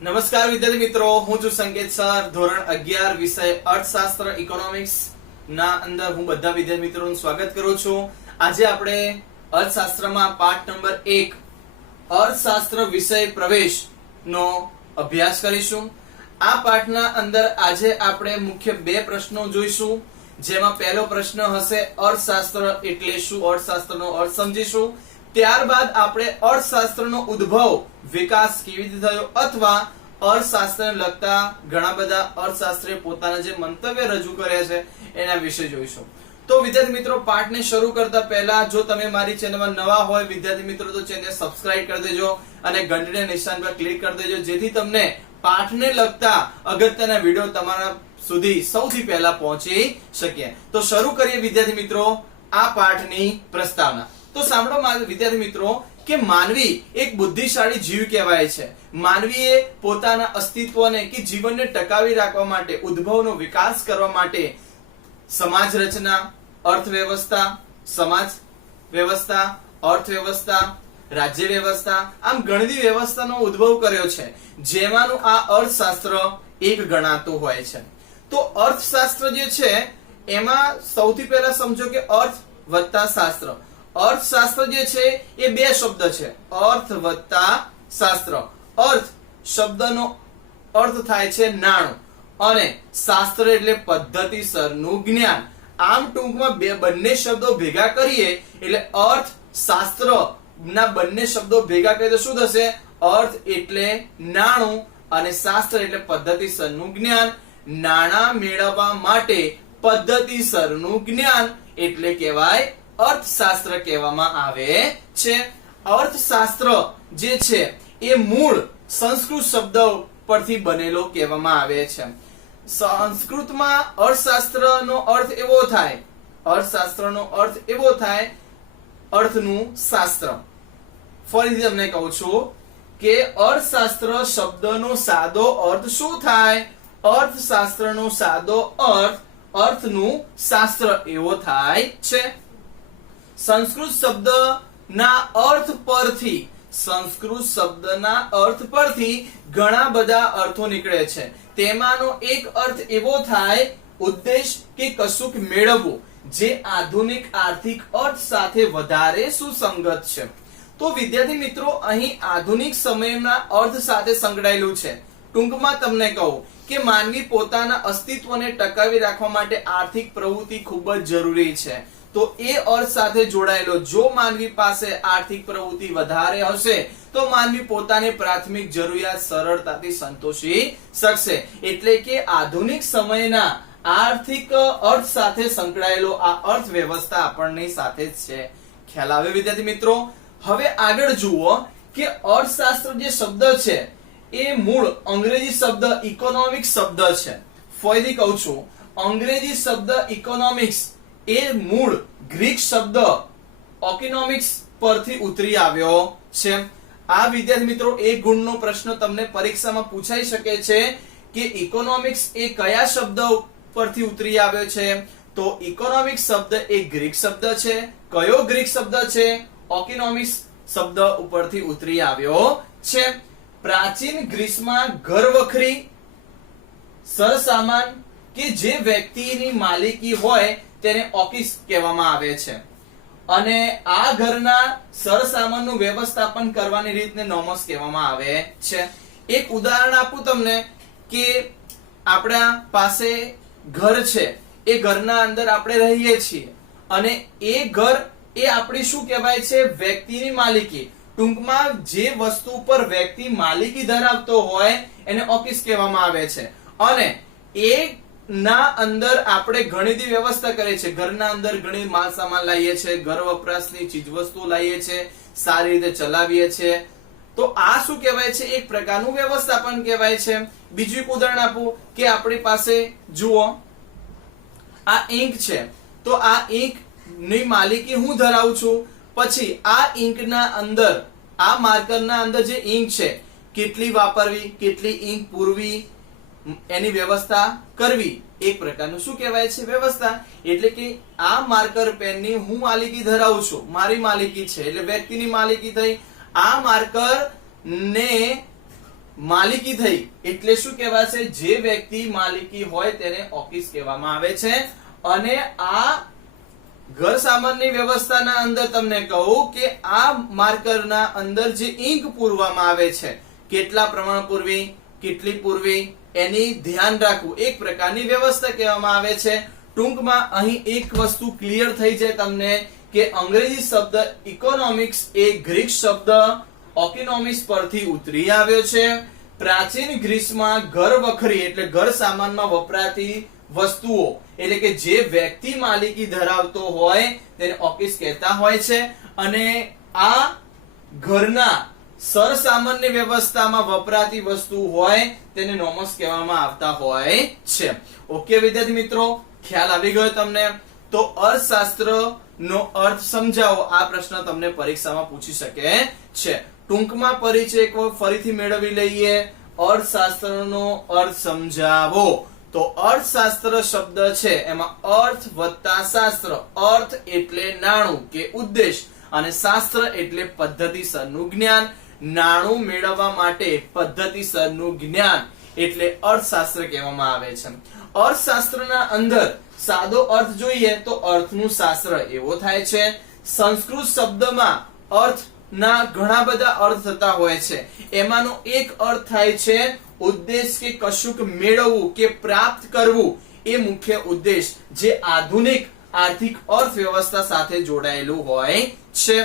નમસ્કાર વિદ્યાર્થી મિત્રો, હું છું સંકેત સર. ધોરણ 11 વિષય અર્થશાસ્ત્ર ઇકોનોમિક્સ ના અંદર હું બધા વિદ્યાર્થી મિત્રોનું સ્વાગત કરું છું. આજે આપણે અર્થશાસ્ત્રમાં પાઠ નંબર 1 અર્થશાસ્ત્ર વિષય પ્રવેશ નો અભ્યાસ કરીશું. આ પાઠના અંદર આજે આપણે મુખ્ય બે પ્રશ્નો જોઈશું, જેમાં પહેલો પ્રશ્ન હશે અર્થશાસ્ત્ર એટલે શું, અર્થશાસ્ત્રનો અર્થ સમજીશું. ત્યારબાદ આપણે અર્થશાસ્ત્રનો ઉદ્ભવ, વિકાસ કેવી રીતે થયો અથવા અર્થશાસ્ત્રને લગતા ઘણા બધા અર્થશાસ્ત્રીએ પોતાના જે મંતવ્ય રજૂ કર્યા છે એના વિશે જોઈશું. તો વિદ્યાર્થી મિત્રો, પાઠને શરૂ કરતા પહેલા જો તમે મારી ચેનલમાં નવા હોય વિદ્યાર્થી મિત્રો તો ચેનલ સબસ્ક્રાઇબ કરી દેજો અને ઘંટડીના નિશાન પર ક્લિક કરી દેજો, જેથી તમને પાઠને લગતા અગત્યના વિડિયો તમારા સુધી સૌથી પહેલા પહોંચી શકે. તો શરૂ કરીએ વિદ્યાર્થી મિત્રો આ પાઠની પ્રસ્તાવના. તો સાંભળો વિદ્યાર્થી મિત્રો કે માનવી એક બુદ્ધિશાળી જીવ કહેવાય છે. માનવીએ પોતાના અસ્તિત્વને કે જીવનને ટકાવી રાખવા માટે, ઉદ્ભવનો વિકાસ કરવા માટે સમાજ રચના, અર્થવ્યવસ્થા, સમાજ વ્યવસ્થા, અર્થવ્યવસ્થા, રાજ્ય વ્યવસ્થા, આમ ઘણી વ્યવસ્થાનો ઉદ્ભવ કર્યો છે, જેમાંનું આ અર્થશાસ્ત્ર એક ગણાતું હોય છે. તો અર્થશાસ્ત્ર જે છે એમાં સૌથી પહેલા સમજો કે અર્થ વત્તા શાસ્ત્ર. અર્થશાસ્ત્ર જે છે એ બે શબ્દ છે, અર્થ વત્તા શાસ્ત્ર. અર્થ શબ્દનો અર્થ થાય છે નાણું અને શાસ્ત્ર એટલે પદ્ધતિસરનું જ્ઞાન. આમ ટૂંકમાં બંને શબ્દો ભેગા કરીએ એટલે અર્થ શાસ્ત્ર ના બંને શબ્દો ભેગા કરીએ તો શું થશે? અર્થ એટલે નાણું અને શાસ્ત્ર એટલે પદ્ધતિસરનું જ્ઞાન. નાણાં મેળવવા માટે પદ્ધતિસરનું જ્ઞાન એટલે કહેવાય અર્થશાસ્ત્ર કહેવામાં આવે છે. અર્થશાસ્ત્ર જે છે એ મૂળ સંસ્કૃત શબ્દ પરથી બનેલો કહેવામાં આવે છે. સંસ્કૃતમાં અર્થશાસ્ત્રનો અર્થ એવો થાય, અર્થશાસ્ત્રનો અર્થ એવો થાય અર્થનું શાસ્ત્ર. ફરીથી તમને કહું છું કે અર્થશાસ્ત્ર શબ્દનો સાદો અર્થ શું થાય? અર્થશાસ્ત્રનો સાદો અર્થ અર્થનું શાસ્ત્ર એવો થાય છે. સંસ્કૃત શબ્દના અર્થ પરથી ઘણા બધા અર્થો નીકળે છે. તેમાંનો એક અર્થ એવો થાય ઉદ્દેશ કે કશુંક મેળવવું, જે આધુનિક આર્થિક અર્થ સાથે વધારે સુસંગત છે. તો વિદ્યાર્થી મિત્રો, અહીં આધુનિક સમયના અર્થ સાથે સંકળાયેલું છે. ટૂંકમાં તમને કહું કે માનવી પોતાના અસ્તિત્વને ટકાવી રાખવા માટે આર્થિક પ્રવૃત્તિ ખૂબ જ જરૂરી છે. તો એ અર્થ સાથે જોડાયેલો, જો માનવી પાસે આર્થિક પ્રવૃત્તિ વધારે હશે તો માનવી પોતાની પ્રાથમિક જરૂરિયાત સરળતાથી સંતોષી શકશે. એટલે કે આધુનિક સમયના આર્થિક અર્થ સાથે સંકળાયેલો આ અર્થવ્યવસ્થા આપણની સાથે જ છે. ખ્યાલ આવે વિદ્યાર્થી મિત્રો? હવે આગળ જુઓ કે અર્થશાસ્ત્ર જે શબ્દ છે એ મૂળ અંગ્રેજી શબ્દ ઇકોનોમિક્સ શબ્દ છે. ફરીથી કહું છું, અંગ્રેજી શબ્દ ઇકોનોમિક્સ એ મૂળ ગ્રીક શબ્દ ઓકિનોમિક્સ પરથી ઉતરી આવ્યો છે. આ વિદ્યાર્થી મિત્રો, એક ગુણનો પ્રશ્ન તમને પરીક્ષામાં પૂછાઈ શકે છે કે ઇકોનોમિક્સ એ કયા શબ્દ પરથી ઉતરી આવ્યો છે? તો ઇકોનોમિક્સ શબ્દ એ ગ્રીક શબ્દ છે. કયો ગ્રીક શબ્દ છે? ઓકિનોમિક્સ શબ્દ ઉપરથી ઉતરી આવ્યો છે. પ્રાચીન ગ્રીસમાં ઘરવખરી સરસામાન કે જે વ્યક્તિની માલિકી હોય તેને ઓકિસ કહેવામાં આવે છે, અને આ ઘરના સરસામાનનું વ્યવસ્થાપન કરવાની રીતને નોમસ કહેવામાં આવે છે. એક ઉદાહરણ આપું તમને કે આપણા પાસે ઘર છે, એ ઘરના અંદર આપણે રહીએ છીએ અને એ ઘર એ આપણી શું કહેવાય છે? વ્યક્તિની માલિકી. ટૂંકમાં જે વસ્તુ પર વ્યક્તિ માલિકી ધરાવતો હોય એને ઓકિસ કહેવામાં આવે છે. અને એ ના અંદર આપણે ઘણી બધી વ્યવસ્થા કરીએ છીએ. ઘરના અંદર ઘણી માલ સામાન લાવીએ છીએ, ઘર વપરાશની ચીજ વસ્તુ લાવીએ છીએ, સારી રીતે ચલાવીએ છીએ. તો આ શું કહેવાય છે? એક પ્રકારનું વ્યવસ્થાપન કહેવાય છે. બીજું એક ઉદાહરણ આપું કે આપણી પાસે જુઓ આ ઇંક છે, તો આ ઇંક ની માલિકી હું ધરાવું છું. પછી આ ઇંકના અંદર, આ માર્કરના અંદર જે ઇંક છે, કેટલી વાપરવી, કેટલી ઇંક પૂરવી, એની વ્યવસ્થા કરવી, એક પ્રકારનું શું કહેવાય છે? વ્યવસ્થા. એટલે કે આ માર્કર પેનની હું માલિકી ધરાવું છું, મારી માલિકી છે એટલે વ્યક્તિની માલિકી થઈ. આ માર્કર ને માલિકી થઈ એટલે શું કહેવાશે? જે વ્યક્તિ માલિકી હોય તેને ઓફિસ કહેવામાં આવે છે. અને આ ઘર સામાનની વ્યવસ્થાના અંદર તમને કહું કે આ માર્કરના અંદર જે ઇંક પૂરવામાં આવે છે, કેટલા પ્રમાણ પૂરવી, કેટલી પૂરવી, એની ધ્યાન રાખવું, એક પ્રકારની વ્યવસ્થા કહેવામાં આવે છે. ટૂંકમાં અહીં એક વસ્તુ ક્લિયર થઈ જાય તમને કે અંગ્રેજી શબ્દ ઇકોનોમિક્સ એ ગ્રીક શબ્દ ઓકિનોમિક્સ પરથી ઉતરી આવ્યો છે. પ્રાચીન ગ્રીસમાં ઘર વખરી એટલે ઘર સામાનમાં વપરાતી વસ્તુઓ એટલે કે જે વ્યક્તિ માલિકી ધરાવતો હોય તેને ઓફિસ કહેતા હોય છે. અને આ ઘરના સરસામાન્ય વ્યવસ્થામાં વપરાતી વસ્તુ હોય તેને નોમસ કહેવામાં આવતા હોય છે. ઓકે વિદ્યાર્થી મિત્રો, ખ્યાલ આવી ગયો તમને? તો અર્થશાસ્ત્ર નો અર્થ સમજાવો, આ પ્રશ્ન તમને પરીક્ષામાં પૂછી શકે છે. ટૂંકમાં પરિચય ફરીથી મેળવી લઈએ. અર્થશાસ્ત્રનો અર્થ સમજાવો. તો અર્થશાસ્ત્ર શબ્દ છે એમાં અર્થ વત્તા શાસ્ત્ર. અર્થ એટલે નાણું કે ઉદ્દેશ અને શાસ્ત્ર એટલે પદ્ધતિસરનું જ્ઞાન. નાણું મેળવવા માટે પદ્ધતિસરનું જ્ઞાન એટલે અર્થશાસ્ત્ર કહેવામાં આવે છે. અર્થશાસ્ત્રના અંદર સાદો અર્થ જોઈએ તો અર્થનું શાસ્ત્ર એવો થાય છે. સંસ્કૃત શબ્દમાં અર્થ ના ઘણા બધા અર્થ થતા હોય છે. એમાંનો એક અર્થ થાય છે ઉદ્દેશ કે કશુંક મેળવવું કે પ્રાપ્ત કરવું. એ મુખ્ય ઉદ્દેશ જે આધુનિક આર્થિક અર્થવ્યવસ્થા સાથે જોડાયેલું હોય છે.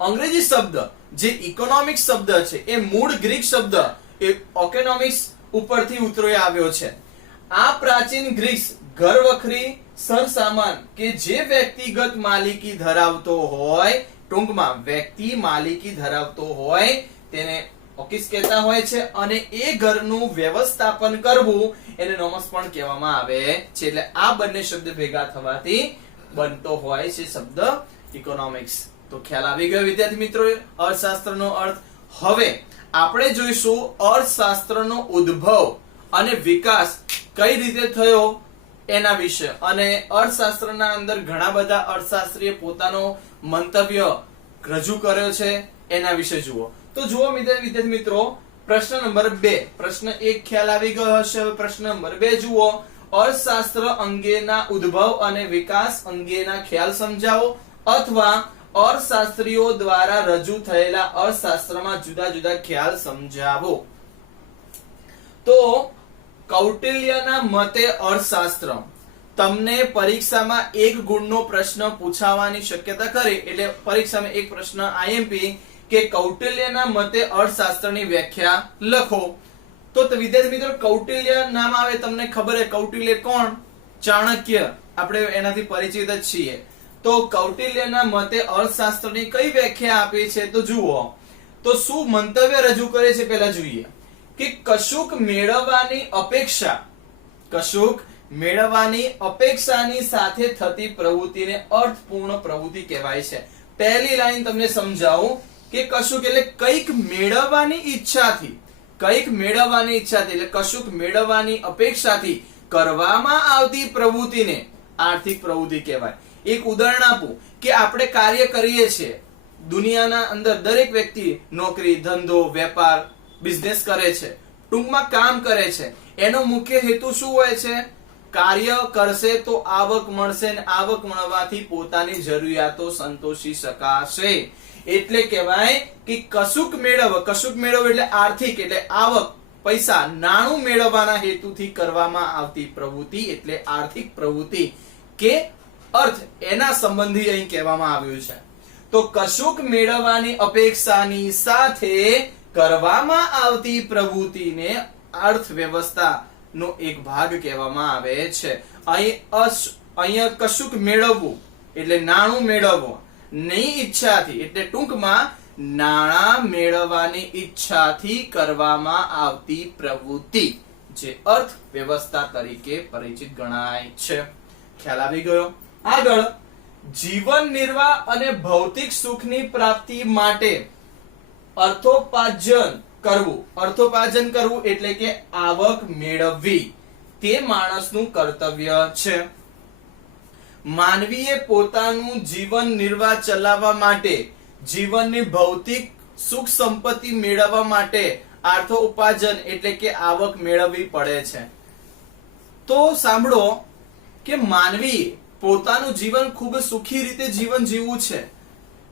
અંગ્રેજી શબ્દ જે ઇકોનોમિક્સ શબ્દ છે એ મૂળ ગ્રીક શબ્દ એ ઓકેનોમિક્સ ઉપરથી ઉતરી આવ્યો છે. આ પ્રાચીન ગ્રીસ ઘર વખરી સરસામાન કે જે વ્યક્તિગત માલિકી ધરાવતો હોય, ટૂંકમાં વ્યક્તિ માલિકી ધરાવતો હોય તેને ઓફિસ કહેતા હોય છે. અને એ ઘરનું વ્યવસ્થાપન કરવું એને નોમસ પણ કહેવામાં આવે છે. એટલે આ બંને શબ્દ ભેગા થવાથી બનતો હોય છે શબ્દ ઇકોનોમિક્સ. તો ખ્યાલ આવી ગયો વિદ્યાર્થી મિત્રો અર્થશાસ્ત્રનો અર્થ. હવે આપણે જોઈશું અર્થશાસ્ત્રનો ઉદ્ભવ અને વિકાસ કઈ રીતે થયો એના વિશે. અને અર્થશાસ્ત્રના અંદર ઘણા બધા અર્થશાસ્ત્રીએ પોતાનો મંતવ્ય રજૂ કર્યો છે એના વિશે જુઓ. તો જુઓ વિદ્યાર્થી મિત્રો, પ્રશ્ન નંબર 2. પ્રશ્ન 1 ખ્યાલ આવી ગયો હશે. હવે પ્રશ્ન નંબર 2 જુઓ. અર્થશાસ્ત્ર અંગેના ઉદ્ભવ અને વિકાસ અંગેના ખ્યાલ સમજાવો અથવા અર્થશાસ્ત્રીઓ દ્વારા રજૂ થયેલા અર્થશાસ્ત્રમાં જુદા જુદા ખ્યાલ સમજાવો. તો કૌટિલ્યના મતે અર્થશાસ્ત્ર તમને પરીક્ષામાં 1 ગુણનો પ્રશ્ન પૂછાવાની શક્યતા ખરી. એટલે પરીક્ષામાં એક પ્રશ્ન આઈએમપી કે કૌટિલ્યના મતે અર્થશાસ્ત્રની વ્યાખ્યા લખો. તો વિદ્યાર્થી મિત્રો કૌટિલ્ય નામ આવે તમને ખબર છે. કૌટિલ્ય કોણ? ચાણક્ય. આપણે એનાથી પરિચિત જ છીએ. તો કૌટિલ્યના મતે અર્થશાસ્ત્રની કઈ વ્યાખ્યા આપી છે તો જુઓ. તો શું મંતવ્ય રજૂ કરે છે પેલા જોઈએ કે કશુંક મેળવવાની અપેક્ષાની સાથે થતી પ્રવૃત્તિને અર્થપૂર્ણ પ્રવૃત્તિ કહેવાય છે. પહેલી લાઈન તમને સમજાવું કે કશુંક એટલે કંઈક મેળવવાની ઈચ્છાથી એટલે કશુંક મેળવવાની અપેક્ષાથી કરવામાં આવતી પ્રવૃત્તિને આર્થિક પ્રવૃત્તિ કહેવાય. એક ઉદાહરણ આપું કે આપણે કાર્ય કરીએ છીએ દુનિયાના અંદર. દરેક વ્યક્તિ નોકરી, ધંધો, વેપાર, બિઝનેસ કરે છે. ટૂંકમાં કામ કરે છે. એનો મુખ્ય હેતુ શું હોય છે? કાર્ય કરશે તો આવક મળશે ને આવક મળવાથી પોતાની જરૂરિયાતો સંતોષી શકાશે. એટલે કહેવાય કે કશુંક મેળવવું એટલે આર્થિક એટલે આવક, પૈસા, નાણું મેળવવાના હેતુથી કરવામાં આવતી પ્રવૃત્તિ એટલે આર્થિક પ્રવૃત્તિ કે અર્થ. એના સંબંધી અહીં કહેવામાં આવ્યું છે. તો કશુંક મેળવવાની અપેક્ષાની સાથે કરવામાં આવતી પ્રવૃત્તિને અર્થવ્યવસ્થા નો એક ભાગ કહેવામાં આવે છે. અહીંયા કશુંક મેળવવું એટલે નાણું મેળવવું ની ઈચ્છાથી એટલે ટૂંકમાં નાણાં મેળવવાની ઈચ્છાથી કરવામાં આવતી પ્રવૃત્તિ જે અર્થવ્યવસ્થા તરીકે પરિચિત ગણાય છે. ખ્યાલ આવી ગયો? આગળ જીવન નિર્વાહ અને ભૌતિક સુખની પ્રાપ્તિ માટે અર્થોપાર્જન કરવું એટલે કે આવક મેળવવી તે માણસનું કર્તવ્ય છે. માનવીએ પોતાનું જીવન નિર્વાહ ચલાવવા માટે, જીવનની ભૌતિક સુખ સંપત્તિ મેળવવા માટે આર્થોપાર્જન એટલે કે આવક મેળવવી પડે છે. તો સાંભળો કે માનવી પોતાનું જીવન ખૂબ સુખી રીતે જીવન જીવવું છે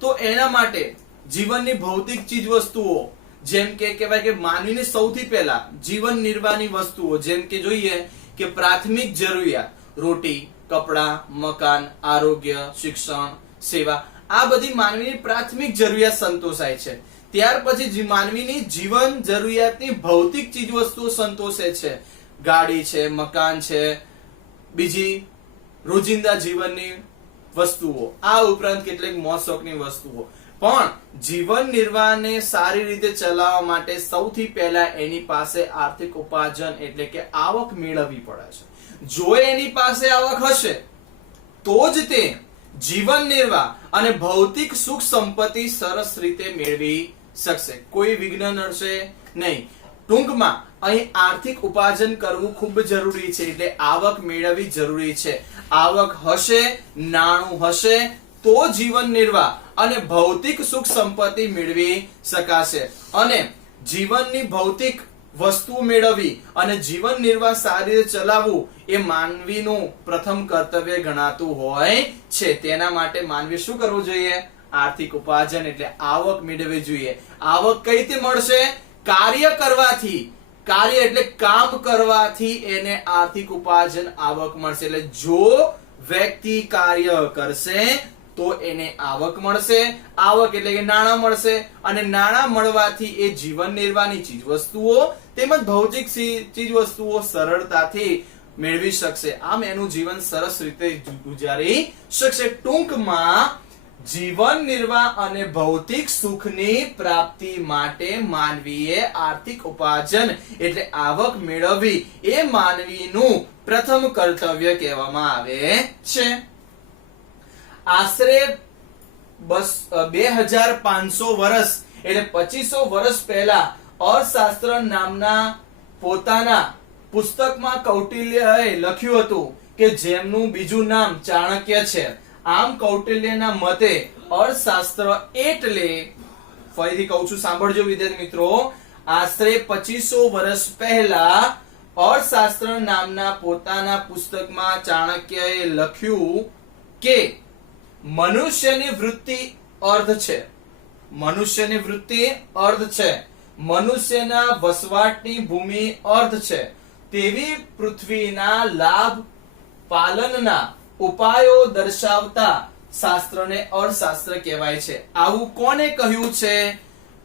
તો એના માટે જીવનની ભૌતિક ચીજ વસ્તુઓ જેમ કે કહેવાય કે માનવીને સૌથી પહેલા જીવન નિર્વાહની વસ્તુઓ જેમ કે જોઈએ કે પ્રાથમિક જરૂરિયાત રોટી, કપડા, મકાન, આરોગ્ય, શિક્ષણ, સેવા આ બધી માનવીની પ્રાથમિક જરૂરિયાત સંતોષાય છે. ત્યાર પછી માનવીની જીવન જરૂરિયાતની ભૌતિક ચીજ વસ્તુઓ સંતોષે છે. ગાડી છે, મકાન છે, બીજી રોજિંદા જીવનની વસ્તુઓ, આ ઉપરાંત કેટલીક મોજ શોખની વસ્તુઓ. પણ જીવન નિર્વાહને સારી રીતે ચલાવવા માટે સૌથી પહેલા એની પાસે આર્થિક ઉપાર્જન એટલે કે આવક મેળવવી પડે છે. જો એની પાસે આવક હશે તો જ તે જીવન નિર્વાહ અને ભૌતિક સુખ સંપત્તિ સરસ રીતે મેળવી શકશે. કોઈ વિઘ્ન નડશે નહીં. ટૂંકમાં અહીં આર્થિક ઉપાર્જન કરવું ખૂબ જરૂરી છે એટલે આવક મેળવવી જરૂરી છે. આવક હશે, નાણું હશે તો જીવન નિર્વાહ અને ભૌતિક સુખ સંપત્તિ મેળવી શકાશે. અને જીવનની ભૌતિક વસ્તુ મેળવવી અને જીવન નિર્વાહ સારી રીતે ચલાવવું એ માનવીનું પ્રથમ કર્તવ્ય ગણાતું હોય છે. તેના માટે માનવી શું કરવું જોઈએ? આર્થિક ઉપાર્જન એટલે આવક મેળવવી જોઈએ. આવક કઈ રીતે મળશે? કાર્ય કરવાથી. કાર્ય એટલે કામ કરવાથી એને આર્થિક ઉપાર્જન આવક મળશે. એટલે જો વ્યક્તિ કાર્ય કરશે તો એને આવક મળશે. આવક એટલે કે નાણાં મળશે અને નાણાં મળવાથી એ જીવન નિર્વાહની ચીજ વસ્તુઓ તેમજ ભૌતિક ચીજ વસ્તુઓ સરળતાથી મેળવી શકશે. આમ એનું જીવન સરસ રીતે ગુજારી શકશે. ટૂંકમાં જીવન નિર્વાહ અને ભૌતિક સુખની પ્રાપ્તિ માટે માનવીએ આર્થિક ઉપાર્જન એટલે આવક મેળવવી એ માનવીનું પ્રથમ કર્તવ્ય કહેવામાં આવે છે. આશરે 2500 વર્ષ એટલે 2500 વર્ષ પહેલા અર્થશાસ્ત્ર નામના પોતાના પુસ્તકમાં કૌટિલ્યએ લખ્યું હતું કે જેમનું બીજું નામ ચાણક્ય છે. આમ કૌટિલ્યના મતે અર્થશાસ્ત્ર એટલે, ફરીથી કહું છું સાંભળજો વિદ્યાર્થી મિત્રો, આશરે 2500 વર્ષ પહેલા અર્થશાસ્ત્ર નામના પોતાના પુસ્તકમાં ચાણક્યએ લખ્યું કે મનુષ્યની વૃત્તિ અર્ધ છે. મનુષ્યની વૃત્તિ અર્ધ છે. મનુષ્યના વસવાટની ભૂમિ અર્ધ છે. તેવી પૃથ્વીના લાભ પાલનના ઉપાયો દર્શાવતા શાસ્ત્રને અર્થશાસ્ત્ર કહેવાય છે. આવું કોને કહ્યું છે?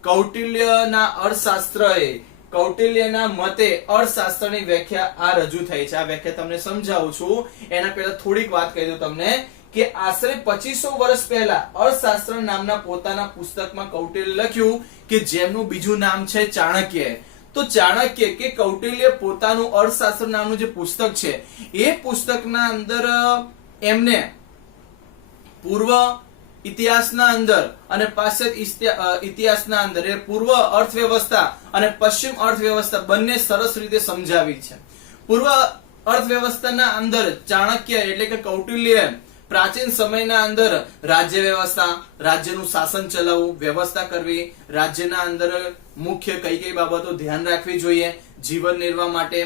કૌટિલ્યના અર્થશાસ્ત્રએ. કૌટિલ્યના મતે અર્થશાસ્ત્રની વ્યાખ્યા આ રજૂ થઈ છે. આ વ્યાખ્યા તમને સમજાવું છું. એના પહેલા થોડીક વાત કહી દઉં તમને કે આશરે 2500 વર્ષ પહેલા અર્થશાસ્ત્ર નામના પોતાના પુસ્તકમાં કૌટિલ્ય લખ્યું કે જેમનું બીજું નામ છે ચાણક્ય. તો ચાણક્ય કે કૌટિલ્ય પોતાનું અર્થશાસ્ત્ર નામનું જે પુસ્તક છે એ પુસ્તકના અંદર એમને પૂર્વ ઇતિહાસના અંદર અને પાશ્ચાત્ય ઇતિહાસના અંદર એ પૂર્વ અર્થવ્યવસ્થા અને પશ્ચિમ અર્થવ્યવસ્થા બંને સરસ રીતે સમજાવી છે. પૂર્વ અર્થવ્યવસ્થાના અંદર ચાણક્ય એટલે કે કૌટિલ્ય પ્રાચીન સમયના અંદર રાજ્ય વ્યવસ્થા, રાજ્યનું શાસન ચલાવવું, વ્યવસ્થા કરવી, રાજ્યના અંદર મુખ્ય કઈ કઈ બાબતો ધ્યાન રાખવી જોઈએ જીવન નિર્વાહ માટે.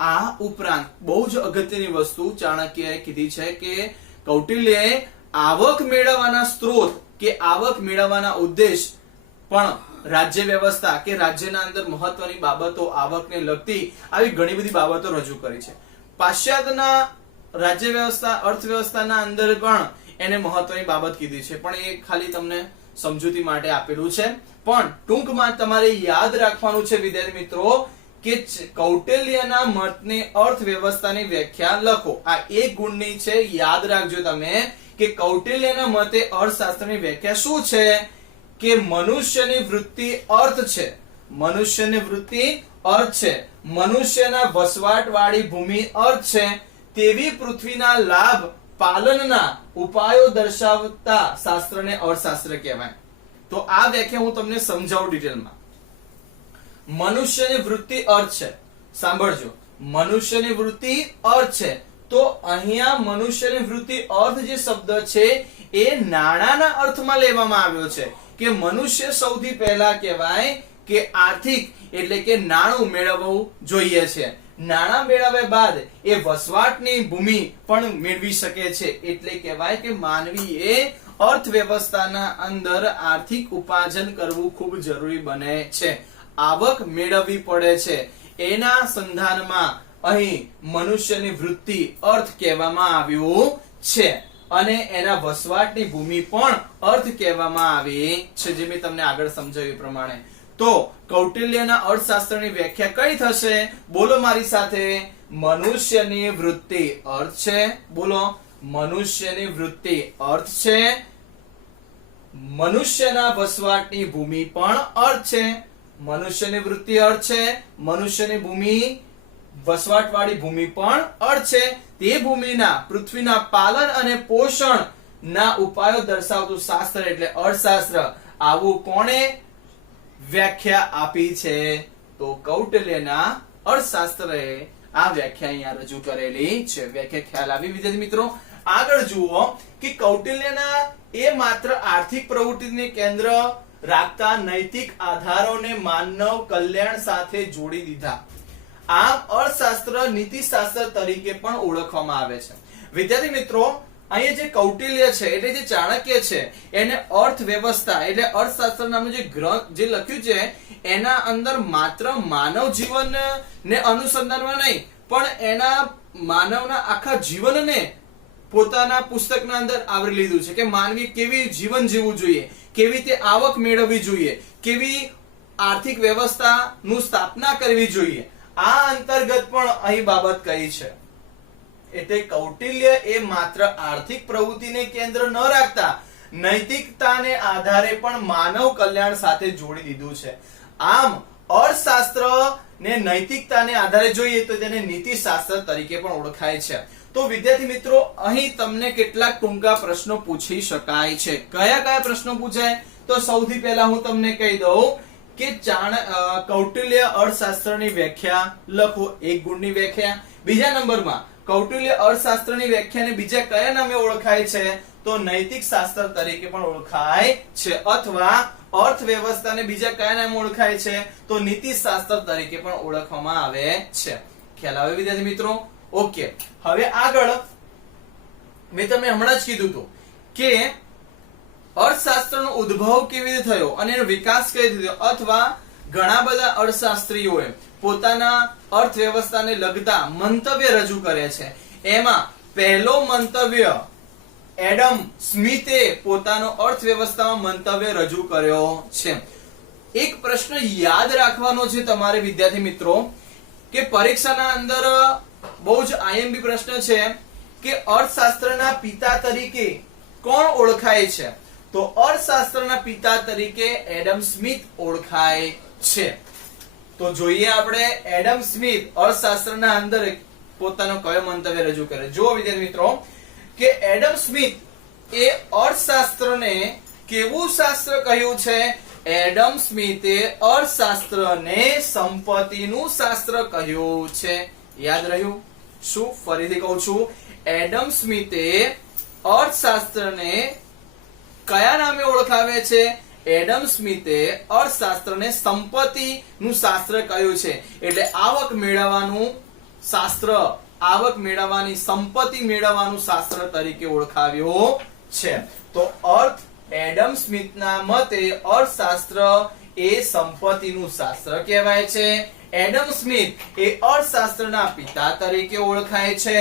આ ઉપરાંત બહુ જ અગત્યની વસ્તુ ચાણક્યએ કીધી છે કે કૌટિલ્યએ આવક મેળવવાના સ્ત્રોત કે આવક મેળવવાના ઉદ્દેશ પણ રાજ્ય વ્યવસ્થા કે રાજ્યના અંદર મહત્વની બાબતો આવકને લગતી આવી ઘણી બધી બાબતો રજૂ કરી છે. પાશ્ચાત્યના રાજ્ય વ્યવસ્થા અર્થવ્યવસ્થાના અંદર પણ એને મહત્વની બાબત કીધી છે પણ એ ખાલી તમને સમજૂતી માટે આપેલું છે. પણ ટૂંકમાં તમારે યાદ રાખવાનું છે વિદ્યાર્થી મિત્રો કે કૌટિલ્યના મતની અર્થવ્યવસ્થાની વ્યાખ્યા લખો. આ એક ગુણની છે, યાદ રાખજો તમે કે કૌટિલ્યના મતે અર્થશાસ્ત્રની વ્યાખ્યા શું છે કે મનુષ્યની વૃત્તિ અર્થ છે. મનુષ્યની વૃત્તિ અર્થ છે. મનુષ્યના વસવાટવાળી ભૂમિ અર્થ છે. તેવી પૃથ્વીના લાભ પાલનના ઉપાયો દર્શાવતા શાસ્ત્રને અર્થશાસ્ત્ર કહેવાય. તો આ વ્યાખ્યા હું તમને સમજાવું ડિટેલમાં. મનુષ્યની વૃત્તિ અર્થ છે. સાંભળજો, મનુષ્યની વૃત્તિ અર્થ છે. તો અહીંયા મનુષ્યની વૃત્તિ અર્થ જે શબ્દ છે એ નાણાના અર્થમાં લેવામાં આવ્યો છે કે મનુષ્ય સૌથી પહેલા કહેવાય કે આર્થિક એટલે કે નાણું મેળવવું જોઈએ છે. નાણાં મેળવ્યા બાદ એ વસવાટની ભૂમિ પણ મેળવી શકે છે. એટલે કહેવાય કે માનવીએ અર્થવ્યવસ્થાના અંદર આર્થિક ઉપાર્જન કરવું ખૂબ જરૂરી બને છે. આવક મેળવવી પડે છે. એના સંધાનમાં અહીં મનુષ્યની વૃત્તિ અર્થ કહેવામાં આવ્યું છે અને એના વસવાટની ભૂમિ પણ અર્થ કહેવામાં આવી છે, જે મેં તમને આગળ સમજાવ્યું પ્રમાણે. તો કૌટિલ્યના અર્થશાસ્ત્રની વ્યાખ્યા કઈ થશે? બોલો મારી સાથે. મનુષ્યની વૃત્તિ અર્થ છે. બોલો. મનુષ્યની વૃત્તિ અર્થ છે. મનુષ્યના વસવાટની ભૂમિ પણ અર્થ છે. મનુષ્યની વૃત્તિ અર્થ છે. મનુષ્યની ભૂમિ વસવાટવાળી ભૂમિ પણ અર્થ છે. તે ભૂમિના પૃથ્વીના પાલન અને પોષણ ના ઉપાયો દર્શાવતું શાસ્ત્ર એટલે અર્થશાસ્ત્ર. આવું કોણે વ્યાખ્યા આપી છે? તો કૌટિલ્યના અર્થશાસ્ત્રએ આ વ્યાખ્યા અહીંયા રજૂ કરેલી છે. વ્યાખ્યા ખ્યાલ આવી વિદ્યાર્થી મિત્રો? આગળ જુઓ કે કૌટિલ્યના એ માત્ર આર્થિક પ્રવૃત્તિને કેન્દ્ર રાખતા નૈતિક આધારોને માનવ કલ્યાણ સાથે જોડી દીધા. આમ અર્થશાસ્ત્ર નીતિશાસ્ત્ર તરીકે પણ ઓળખવામાં આવે છે. વિદ્યાર્થી મિત્રો, અહીંયા જે કૌટિલ્ય છે એટલે જે ચાણક્ય છે એને અર્થવ્યવસ્થા એટલે અર્થશાસ્ત્ર નામનું જે ગ્રંથ જે લખ્યું છે એના અંદર માત્ર માનવ જીવન ને અનુસંધાનમાં નહીં પણ એના માનવના આખા જીવનને પોતાના પુસ્તકના અંદર આવરી લીધું છે કે માનવી કેવી જીવન જીવવું જોઈએ, કેવી રીતે આવક મેળવવી જોઈએ, કેવી આર્થિક વ્યવસ્થાનું સ્થાપના કરવી જોઈએ. આ અંતર્ગત પણ અહીં બાબત કહી છે. એટલે કૌટિલ્ય એ માત્ર આર્થિક પ્રવૃત્તિને કેન્દ્ર ન રાખતા નૈતિકતાને આધારે પણ માનવ કલ્યાણ સાથે જોડી દીધું છે. આમ અર્થશાસ્ત્ર ને નૈતિકતાને આધારે જોઈએ તો તેને નીતિશાસ્ત્ર તરીકે પણ ઓળખાય છે. તો વિદ્યાર્થી મિત્રો, અહીં તમને કેટલાક ટૂંકા પ્રશ્નો પૂછી શકાય છે. કયા કયા પ્રશ્નો પૂછાય? તો સૌથી પહેલા હું તમને કહી દઉં કે કૌટિલ્ય અર્થશાસ્ત્રની વ્યાખ્યા લખો. 1 ગુણની વ્યાખ્યા. બીજા નંબરમાં કૌટિલ્ય અર્થશાસ્ત્રની વ્યાખ્યાને બીજા કયા નામે ઓળખાય છે? તો નૈતિક શાસ્ત્ર તરીકે પણ ઓળખાય છે. અથવા અર્થવ્યવસ્થાને બીજા કયા નામે ઓળખાય છે? તો નીતિશાસ્ત્ર તરીકે પણ ઓળખવામાં આવે છે. ખ્યાલ આવે વિદ્યાર્થી મિત્રો? ઓકે. હવે આગળ મેં તમને હમણાં જ કીધું હતું કે અર્થશાસ્ત્રનો ઉદ્ભવ કેવી રીતે થયો અને એનો વિકાસ કેવી રીતે થયો, અથવા ઘણા બધા અર્થશાસ્ત્રીઓએ પોતાના અર્થવ્યવસ્થાને લગતા મંતવ્ય રજૂ કરે છે. એમાં પહેલો મંતવ્ય એડમ સ્મિથે પોતાનો અર્થવ્યવસ્થામાં મંતવ્ય રજૂ કર્યો છે. એક પ્રશ્ન યાદ રાખવાનો છે તમારે વિદ્યાર્થી મિત્રો કે પરીક્ષાના અંદર બહુ જ આઈએમપી પ્રશ્ન છે કે અર્થશાસ્ત્રના પિતા તરીકે કોણ ઓળખાય છે? તો અર્થશાસ્ત્રના પિતા તરીકે એડમ સ્મિથ ઓળખાય છે. તો જોઈએ આપણે એડમ સ્મિથ અર્થશાસ્ત્રના અંદર પોતાનો કયો મંતવ્ય રજૂ કરે. જો વિદ્યાર્થી મિત્રો કે એડમ સ્મિથ એ અર્થશાસ્ત્રને કેવું શાસ્ત્ર કહ્યું છે? એડમ સ્મિથે અર્થશાસ્ત્રને સંપત્તિનું શાસ્ત્ર કહ્યું છે. યાદ રહ્યું? શું? ફરીથી કહું છું. એડમ સ્મિથે અર્થશાસ્ત્રને કયા નામે ઓળખાવે છે? એડમ સ્મિથે અર્થશાસ્ત્રને સંપત્તિનું શાસ્ત્ર કહ્યું છે. એટલે આવક મેળવવાનું શાસ્ત્ર, આવક મેળવવાની, સંપત્તિ મેળવવાનું શાસ્ત્ર તરીકે ઓળખાવ્યું છે. તો એડમ સ્મિથના મતે અર્થશાસ્ત્ર એ સંપત્તિનું શાસ્ત્ર કહેવાય છે. એડમ સ્મિથ એ અર્થશાસ્ત્રના પિતા તરીકે ઓળખાય છે.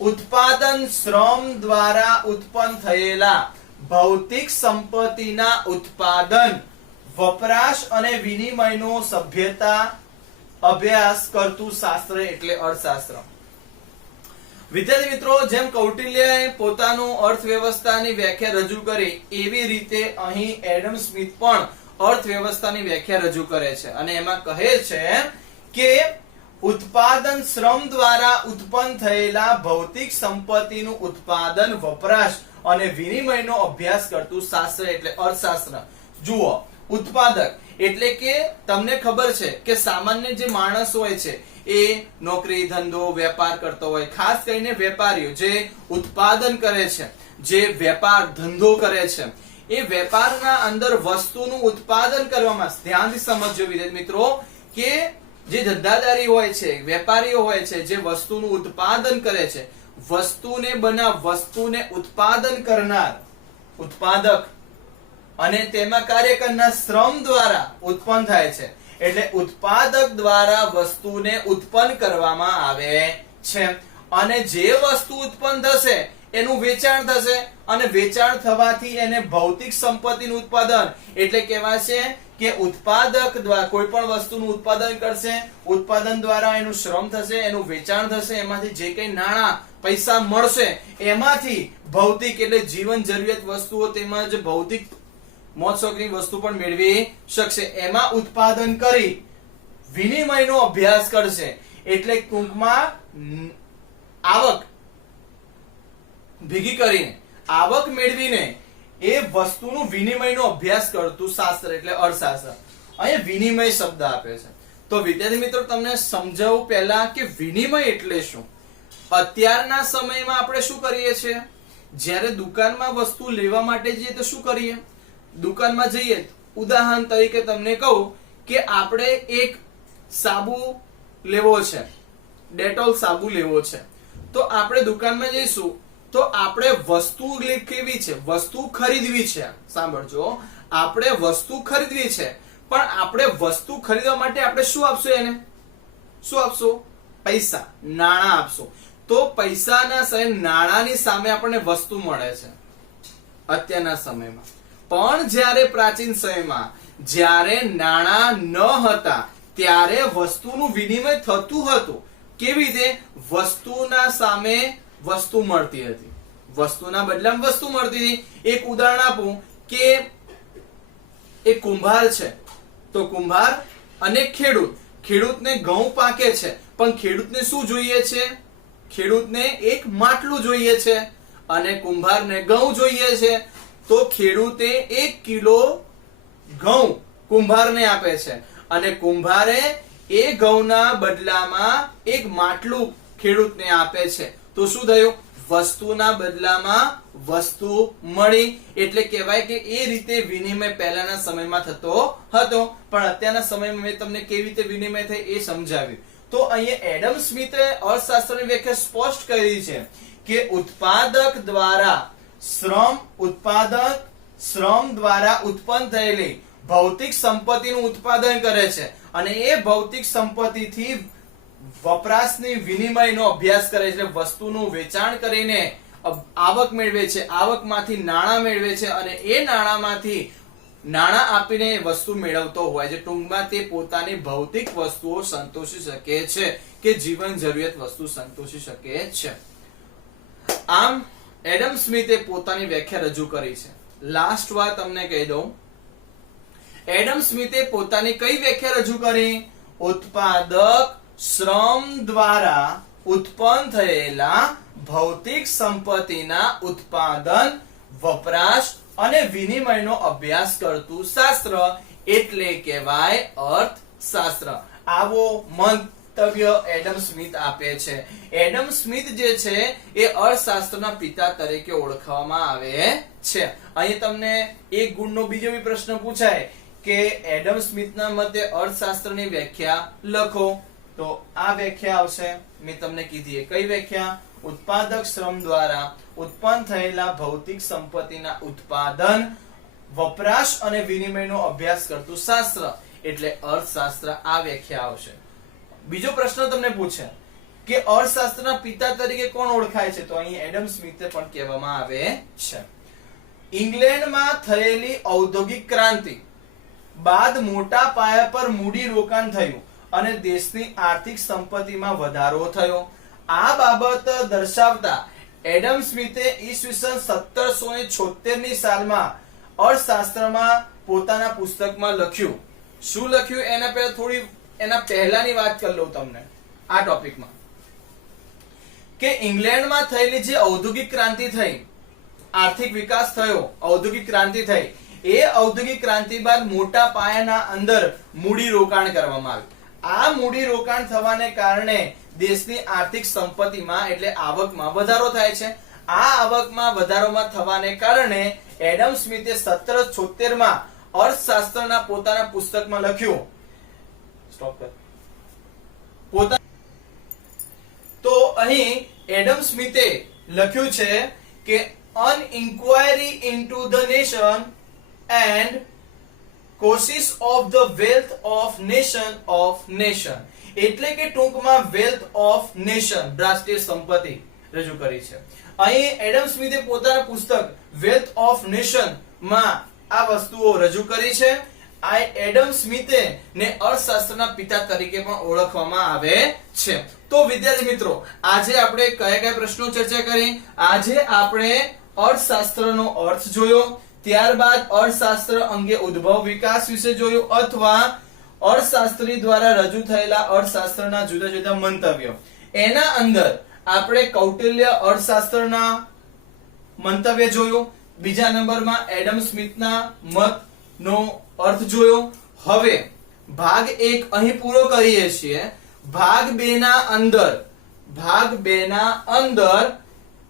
ઉત્પાદન શ્રમ દ્વારા ઉત્પન્ન થયેલા ભૌતિક સંપત્તિના ઉત્પાદન, વપરાશ અને વિનિમયનો સભ્યતા અભ્યાસ કરતું શાસ્ત્ર એટલે અર્થશાસ્ત્ર. વિદ્યાર્થી મિત્રો, જેમ કૌટિલ્યએ પોતાનું અર્થવ્યવસ્થાની વ્યાખ્યા રજૂ કરી એવી રીતે અહીં એડમ સ્મિથ પણ અર્થવ્યવસ્થાની વ્યાખ્યા રજૂ કરે છે અને એમાં કહે છે કે ઉત્પાદન શ્રમ દ્વારા ઉત્પન્ન થયેલા ભૌતિક સંપત્તિનું ઉત્પાદન, વપરાશ અને વિનિમયનો અભ્યાસ કરતું શાસ્ત્ર એટલે અર્થશાસ્ત્ર. જુઓ, ઉત્પાદક એટલે કે તમને ખબર છે કે સામાન્ય જે માણસ હોય છે એ નોકરી ધંધો વેપાર કરતો હોય, ખાસ કરીને વેપારીઓ જે ઉત્પાદન કરે છે, જે વેપાર ધંધો કરે છે, એ વેપારના અંદર વસ્તુનું ઉત્પાદન કરવામાં, ધ્યાનથી સમજજો વિદ્યાર્થી મિત્રો, કે જે ધંધાદારી હોય છે, વેપારીઓ હોય છે, જે વસ્તુનું ઉત્પાદન કરે છે, વસ્તુને ઉત્પાદન કરનાર ઉત્પાદક અને તેમાં કાર્ય કરનાર શ્રમ દ્વારા ઉત્પન્ન થાય છે. એટલે ઉત્પાદક દ્વારા વસ્તુને ઉત્પન્ન કરવામાં આવે છે અને જે વસ્તુ ઉત્પન્ન થશે એનું વેચાણ થશે અને વેચાણ થવાથી એને ભૌતિક સંપત્તિનું ઉત્પાદન એટલે કહેવાશે કે ઉત્પાદક દ્વારા કોઈ પણ વસ્તુનું ઉત્પાદન કરશે, ઉત્પાદન દ્વારા એનું શ્રમ થશે, એનું વેચાણ થશે, એમાંથી જે કંઈ નાણાં પૈસા મળશે એમાંથી ભૌતિક એટલે જીવન જરૂરિયાત વસ્તુઓ તેમજ ભૌતિક મોજ શોખની વસ્તુ પણ મેળવી શકશે. એમાં ઉત્પાદન કરી વિનિમયનો અભ્યાસ કરશે. એટલે ટૂંકમાં આવક ભેગી કરીને, આવક મેળવીને એ વસ્તુનું વિનિમયનો અભ્યાસ કરતું શાસ્ત્ર એટલે અર્થશાસ્ત્ર. અહીંયા વિનિમય શબ્દ આપ્યો છે. તો વિદ્યાર્થી મિત્રો તમને સમજાવું પહેલા કે વિનિમય એટલે શું. અત્યારના સમયમાં આપણે શું કરીએ છીએ, જ્યારે દુકાનમાં વસ્તુ લેવા માટે જઈએ તો શું કરીએ, દુકાનમાં જઈએ, ઉદાહરણ તરીકે તમને કહું કે આપણે એક સાબુ લેવો છે, ડેટોલ સાબુ લેવો છે, તો આપણે દુકાનમાં જઈશું તો આપણે વસ્તુ કેવી છે, વસ્તુ ખરીદવી છે. સાંભળજો, આપણે વસ્તુ ખરીદવી છે, પણ આપણે વસ્તુ ખરીદવા માટે આપણે શું આપશું, એને શું આપશું, પૈસા, નાણાં આપશું. તો પૈસાના સામે, નાણાંની સામે આપણને વસ્તુ મળે છે અત્યારના સમયમાં. પણ જ્યારે પ્રાચીન સમયમાં જ્યારે નાણાં ન હતા ત્યારે વસ્તુનું વિનિમય થતું હતું. કેવી રીતે, વસ્તુના સામે વસ્તુ મળતી હતી, વસ્તુના બદલામાં વસ્તુ મળતી હતી. એક ઉદાહરણ આપું કે એક કુંભાર છે, તો કુંભાર અને ખેડૂતને ઘઉં પાકે છે, પણ ખેડૂતને શું જોઈએ છે, ખેડૂતને એક માટલું જોઈએ છે અને કુંભારને ઘઉં જોઈએ છે. તો ખેડૂતે 1 કિલો ઘઉં કુંભારને આપે છે અને કુંભારે એ ઘઉંના બદલામાં એક માટલું ખેડૂતને આપે છે. તો શું થયું, વસ્તુના બદલામાં વસ્તુ મળી. એટલે કહેવાય કે એ રીતે વિનિમય પહેલાના સમયમાં થતો હતો. પણ અત્યારના સમયમાં મેં તમને કેવી રીતે વિનિમય થાય એ સમજાવ્યું. તો અહીંયા એડમ સ્મિથે અર્થશાસ્ત્રની વ્યાખ્યા સ્પષ્ટ કરી છે કે ઉત્પાદક દ્વારા શ્રમ દ્વારા ઉત્પન્ન થયેલી ભૌતિક સંપત્તિનું ઉત્પાદન કરે છે અને એ ભૌતિક સંપત્તિથી વપરાશની વિનિમયનો અભ્યાસ કરે છે. વસ્તુનું વેચાણ કરીને આવક મેળવે છે, આવકમાંથી નાણાં મેળવે છે અને એ નાણાંમાંથી નાણાં આપીને વસ્તુ મેળવતો હોય છે. ટૂંકમાં તે પોતાની ભૌતિક વસ્તુઓ સંતોષી શકે છે કે જીવન જરૂરિયાત વસ્તુ સંતોષી શકે છે. આમ એડમ સ્મિથે પોતાની વ્યાખ્યા રજૂ કરી છે. લાસ્ટ વાત તમને કહી દઉં, એડમ સ્મિથે પોતાની કઈ વ્યાખ્યા રજૂ કરી, ઉત્પાદક શ્રમ દ્વારા ઉત્પન્ન થયેલા ભૌતિક સંપત્તિના ઉત્પાદન, વપરાશ અને વિનિમયનો અભ્યાસ કરતું શાસ્ત્ર એટલે કહેવાય અર્થશાસ્ત્ર. આવો મંતવ્ય એડમ સ્મિથ આપે છે. એડમ સ્મિથ જે છે એ અર્થશાસ્ત્રના પિતા તરીકે ઓળખવામાં આવે છે. અહીં તમને એક ગુણનો બીજો બી પ્રશ્ન પૂછાય કે એડમ સ્મિથના મતે અર્થશાસ્ત્રની વ્યાખ્યા લખો. તો આ વ્યાખ્યા આવશે, મેં તમને કીધી એ કઈ વ્યાખ્યા, ઉત્પાદક શ્રમ દ્વારા ઉત્પન્ન થયેલા ભૌતિક સંપત્તિના ઉત્પાદન, વપરાશ અને વિનિમયનો અભ્યાસ કરતું શાસ્ત્ર એટલે અર્થશાસ્ત્ર. આ વ્યાખ્યા આવશે. બીજો પ્રશ્ન તમને પૂછે કે અર્થશાસ્ત્રના પિતા તરીકે કોણ ઓળખાય છે, તો અહીં એડમ સ્મિથે પણ કહેવામાં આવે છે. ઇંગ્લેન્ડમાં થયેલી ઔદ્યોગિક ક્રાંતિ બાદ મોટા પાયા પર મૂડી રોકાણ થયું અને દેશની આર્થિક સંપત્તિમાં વધારો થયો. આ બાબત દર્શાવતા એડમ સ્મિથે ઈસવીસન 1776 ની સાલમાં અર્થશાસ્ત્રમાં પોતાના પુસ્તકમાં લખ્યું. શું લખ્યું એના પહેલા થોડી એના પહેલાની વાત કરી લઉં તમને આ ટોપિકમાં, કે ઇંગ્લેન્ડમાં થયેલી જે ઔદ્યોગિક ક્રાંતિ થઈ, આર્થિક વિકાસ થયો, ઔદ્યોગિક ક્રાંતિ થઈ, એ ઔદ્યોગિક ક્રાંતિ બાદ મોટા પાયાના અંદર મૂડી રોકાણ કરવામાં આવ્યું. આ મૂડી રોકાણ થવાને કારણે દેશની આર્થિક સંપત્તિમાં એટલે આવકમાં વધારો થાય છે. આ આવકમાં વધારોમાં થવાને કારણે એડમ સ્મિથે 1776 માં અર્થશાસ્ત્રના પોતાના પુસ્તકમાં લખ્યું સ્ટોપ કર તો અહીં એડમ સ્મિથે લખ્યું છે કે an inquiry into the nation and causes of the wealth of nation એટલે કે ટૂંકમાં wealth of nation રાષ્ટ્રીય સંપત્તિ રજૂ કરી છે. અહીં એડમ સ્મિથે પોતાના પુસ્તક wealth of nation માં આ વસ્તુઓ રજૂ કરી છે. આ એડમ સ્મિથે ને અર્થશાસ્ત્રના પિતા તરીકે પણ ઓળખવામાં આવે છે. તો વિદ્યાર્થી મિત્રો, આજે આપણે કયા કયા પ્રશ્નો ચર્ચા કરી? આજે આપણે અર્થશાસ્ત્રનો અર્થ જોયો, ત્યારબાદ અર્થશાસ્ત્ર અંગે ઉદ્ભવ વિકાસ વિશે જોયું અથવા અર્થશાસ્ત્રી દ્વારા રજૂ થયેલા અર્થશાસ્ત્રના જુદા જુદા મંતવ્યો. એના અંદર આપણે કૌટિલ્ય અર્થશાસ્ત્રના મંતવ્ય જોયું. બીજા નંબરમાં એડમ સ્મિથના મતનો અર્થ જોયો. હવે ભાગ 1 અહીં પૂરો કરીએ છીએ. ભાગ 2 ના અંદર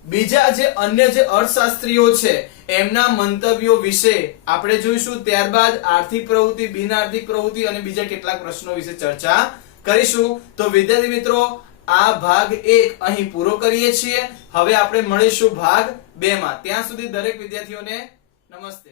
બીજા જે અન્ય જે અર્થશાસ્ત્રીઓ છે એમના મંતવ્યો વિશે આપણે જોઈશું. ત્યારબાદ આર્થિક પ્રવૃત્તિ, બિન આર્થિક પ્રવૃત્તિ અને બીજા કેટલાક પ્રશ્નો વિશે ચર્ચા કરીશું. તો વિદ્યાર્થી મિત્રો, આ ભાગ 1 અહીં પૂરો કરીએ છીએ. હવે આપણે મળીશું ભાગ 2 માં. ત્યાં સુધી દરેક વિદ્યાર્થીઓને નમસ્તે.